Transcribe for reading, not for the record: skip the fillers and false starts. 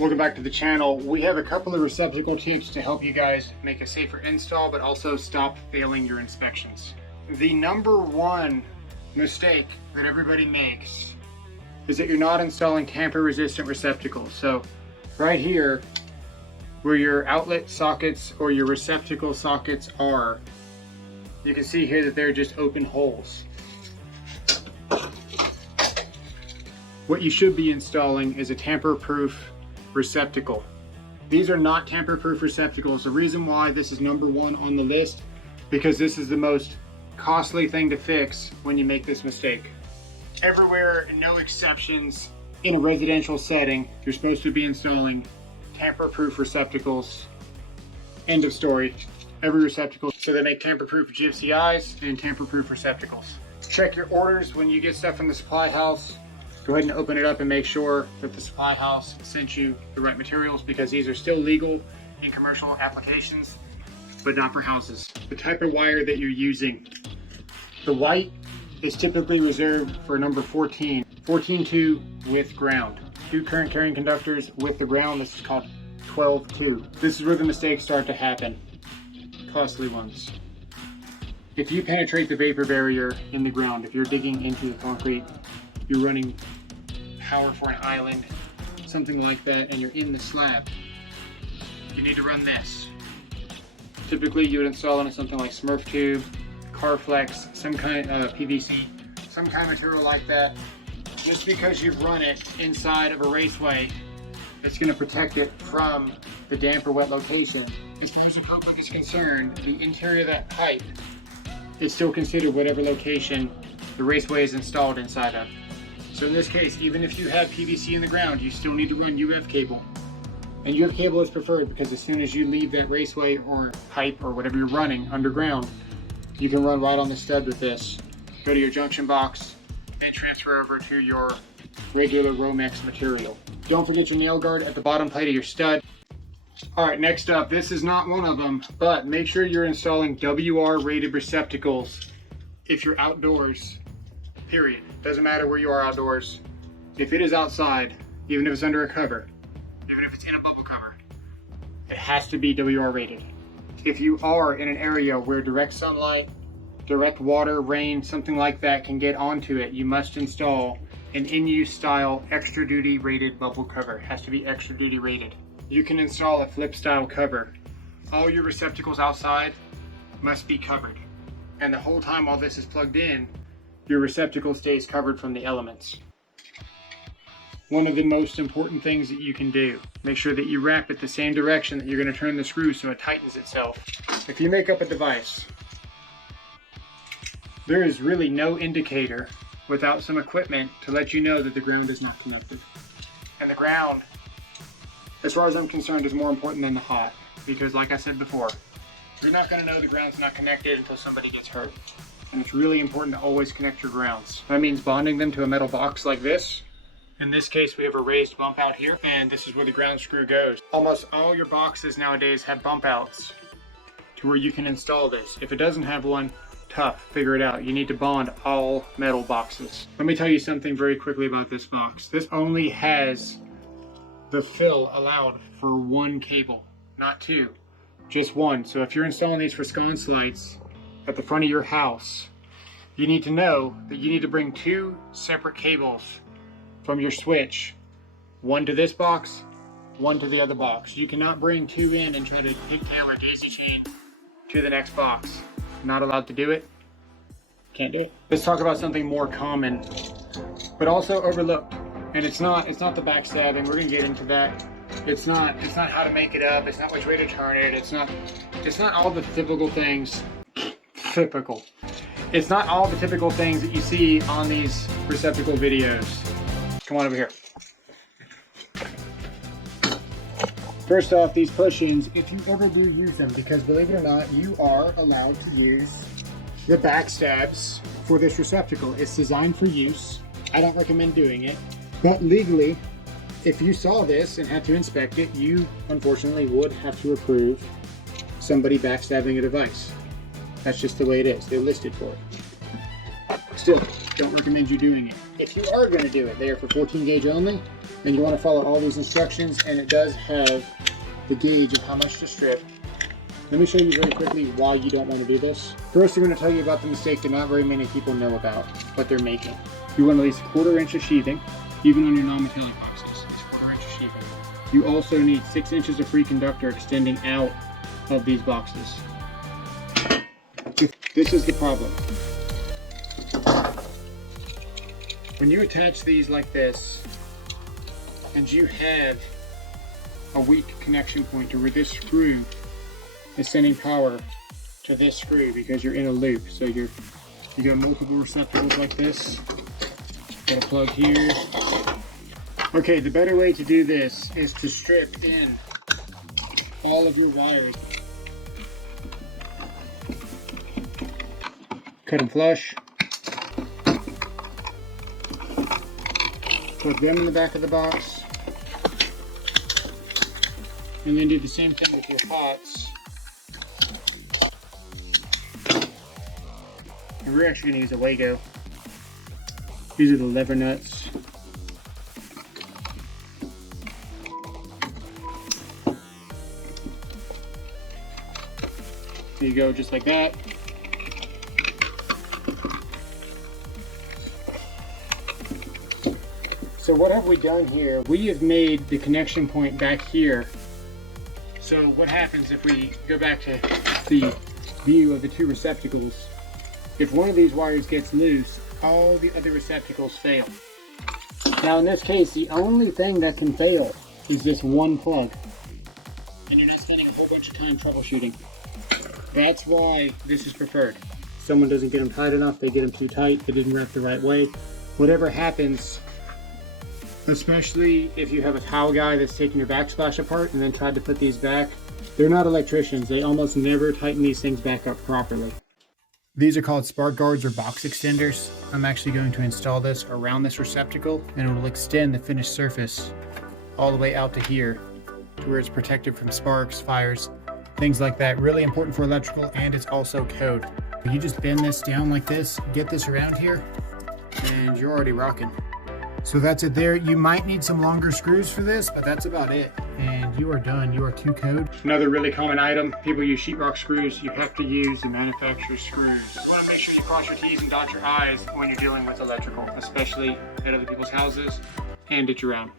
Welcome back to the channel. We have a couple of receptacle tips to help you guys make a safer install, but also stop failing your inspections. The number one mistake that everybody makes is that you're not installing tamper-resistant receptacles. So right here, where your outlet sockets or your receptacle sockets are, you can see here that they're just open holes. What you should be installing is a tamper-proof receptacle. These are not tamper-proof receptacles. The reason why this is number one on the list, because this is the most costly thing to fix when you make this mistake. Everywhere, no exceptions, in a residential setting, you're supposed to be installing tamper-proof receptacles. End of story. Every receptacle. So they make tamper-proof GFCIs and tamper-proof receptacles. Check your orders when you get stuff from the supply house. Go ahead and open it up and make sure that the supply house sent you the right materials, because these are still legal in commercial applications, but not for houses. The type of wire that you're using. The white is typically reserved for number 14. 14-2 with ground. 2 current carrying conductors with the ground. This is called 12-2. This is where the mistakes start to happen. Costly ones. If you penetrate the vapor barrier in the ground, if you're digging into the concrete, you're running power for an island, something like that, and you're in the slab, you need to run this. Typically you would install into something like Smurf tube, Carflex, some kind of PVC, some kind of material like that. Just because you've run it inside of a raceway, it's going to protect it from the damp or wet location. As far as the public is concerned, the interior of that pipe is still considered whatever location the raceway is installed inside of. So in this case, even if you have PVC in the ground, you still need to run UF cable. And UF cable is preferred because as soon as you leave that raceway or pipe or whatever you're running underground, you can run right on the stud with this. Go to your junction box and transfer over to your regular Romex material. Don't forget your nail guard at the bottom plate of your stud. All right, next up, this is not one of them, but make sure you're installing WR rated receptacles if you're outdoors, period. Doesn't matter where you are outdoors. If it is outside, even if it's under a cover, even if it's in a bubble cover, it has to be WR rated. If you are in an area where direct sunlight, direct water, rain, something like that can get onto it, you must install an in-use style extra duty rated bubble cover. It has to be extra duty rated. You can install a flip style cover. All your receptacles outside must be covered. And the whole time while this is plugged in, your receptacle stays covered from the elements. One of the most important things that you can do, make sure that you wrap it the same direction that you're going to turn the screw so it tightens itself. If you make up a device, there is really no indicator without some equipment to let you know that the ground is not connected. And the ground, as far as I'm concerned, is more important than the hot, because like I said before, you're not going to know the ground's not connected until somebody gets hurt. And it's really important to always connect your grounds. That means bonding them to a metal box like this. In this case, we have a raised bump out here, and this is where the ground screw goes. Almost all your boxes nowadays have bump outs to where you can install this. If it doesn't have one, tough, figure it out. You need to bond all metal boxes. Let me tell you something very quickly about this box. This only has the fill allowed for 1 cable, not 2, just 1. So if you're installing these for sconce lights at the front of your house, you need to know that you need to bring 2 separate cables from your switch, 1 to this box, 1 to the other box. You cannot bring 2 in and try to pigtail or daisy chain to the next box. Not allowed to do it. Can't do it. Let's talk about something more common, but also overlooked. And it's not the backstabbing. We're gonna get into that. It's not how to make it up. It's not which way to turn it. It's not all the typical things. Typical. It's not all the typical things that you see on these receptacle videos. Come on over here. First off, these push-ins, if you ever do use them, because believe it or not, you are allowed to use the backstabs for this receptacle. It's designed for use. I don't recommend doing it, but legally, if you saw this and had to inspect it, you unfortunately would have to approve somebody backstabbing a device. That's just the way it is. They're listed for it. Still, don't recommend you doing it. If you are going to do it, they are for 14 gauge only. And you want to follow all these instructions, and it does have the gauge of how much to strip. Let me show you very quickly why you don't want to do this. First, I'm going to tell you about the mistake that not very many people know about what they're making. You want at least 1/4 inch of sheathing, even on your non-metallic boxes. It's 1/4 inch of sheathing. You also need 6 inches of free conductor extending out of these boxes. This is the problem. When you attach these like this, and you have a weak connection point to where this screw is sending power to this screw because you're in a loop. So you got multiple receptacles like this. Got a plug here. Okay, the better way to do this is to strip in all of your wiring. Cut them flush. Plug them in the back of the box. And then do the same thing with your pots. And we're actually going to use a Wago. These are the lever nuts. There you go, just like that. So what have we done here? We have made the connection point back here. So what happens if we go back to the view of the two receptacles? If one of these wires gets loose, all the other receptacles fail. Now in this case, the only thing that can fail is this one plug. And you're not spending a whole bunch of time troubleshooting. That's why this is preferred. Someone doesn't get them tight enough, they get them too tight, they didn't wrap the right way. Whatever happens, especially if you have a towel guy that's taking your backsplash apart and then tried to put these back, they're not electricians. They almost never tighten these things back up properly. These are called spark guards or box extenders. I'm actually going to install this around this receptacle, and it will extend the finished surface all the way out to here to where it's protected from sparks, fires, things like that. Really important for electrical, and it's also code. You just bend this down like this, get this around here, and you're already rocking. So that's it there. You might need some longer screws for this, but that's about it. And you are done. You are 2 code. Another really common item, people use sheetrock screws. You have to use the manufacturer's screws. You want to make sure you cross your T's and dot your I's when you're dealing with electrical, especially at other people's houses and at your own.